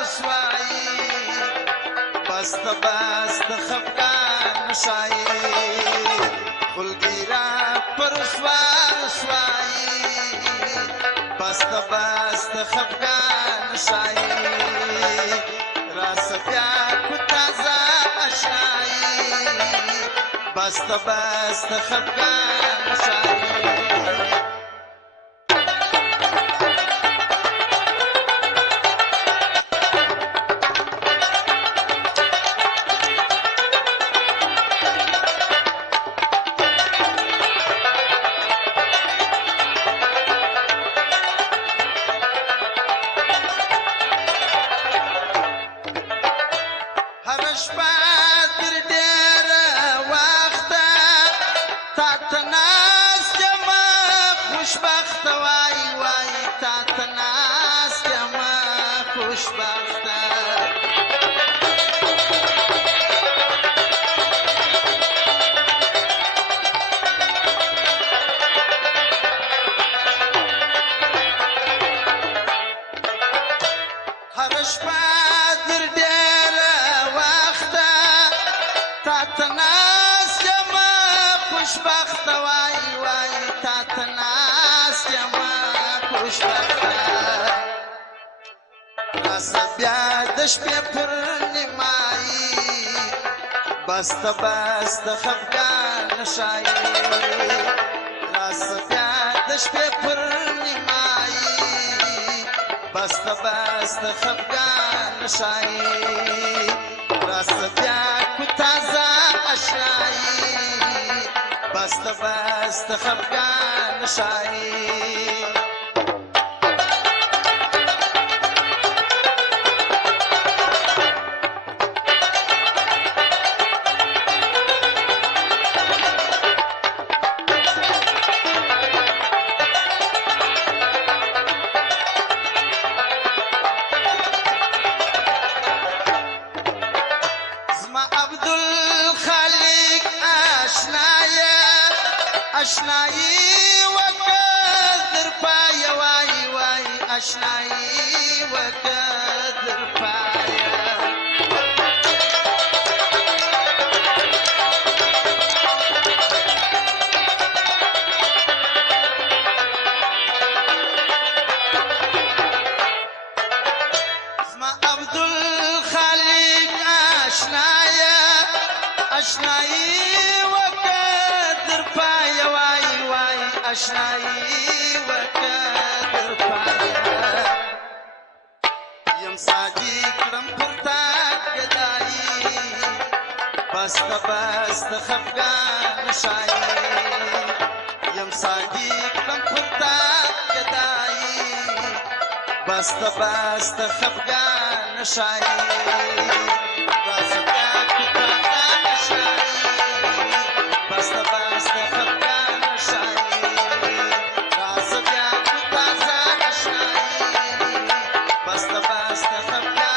رسوایی بست بست خفگان شایی خلگیرا پر رسوایی بست بست خفگان شایی راس بیا کتازا اشنایی بست بست خفگان شایی خوشبخت وای وای تا تناس یما خوشبخت هر شپه در ډېر وخت تا تناس یما خوشبخت وای وای تا تناس راس بیا د شپې پر نیمایي بست بست خفګان شایي راس بیا د شپې پر نیمایي بست بست خفګان شایي راس بیا کو تازه اشنایي بست بست خفګان شایي اشنایی وقدر پای وای وای اشنایی وقدر پای اسمع عبدالخالق اشنایی وقدر پای وای وای اشنایی وقدر پای یم ساجی کړم پرتا گدایی بست بست خفگان شایی یم ساجی کړم پرتا گدایی بست بست خفگان شایی راس بیا کتان شایی بست بست خفگان شایی راس بیا کتازا شایی بست بست خفگان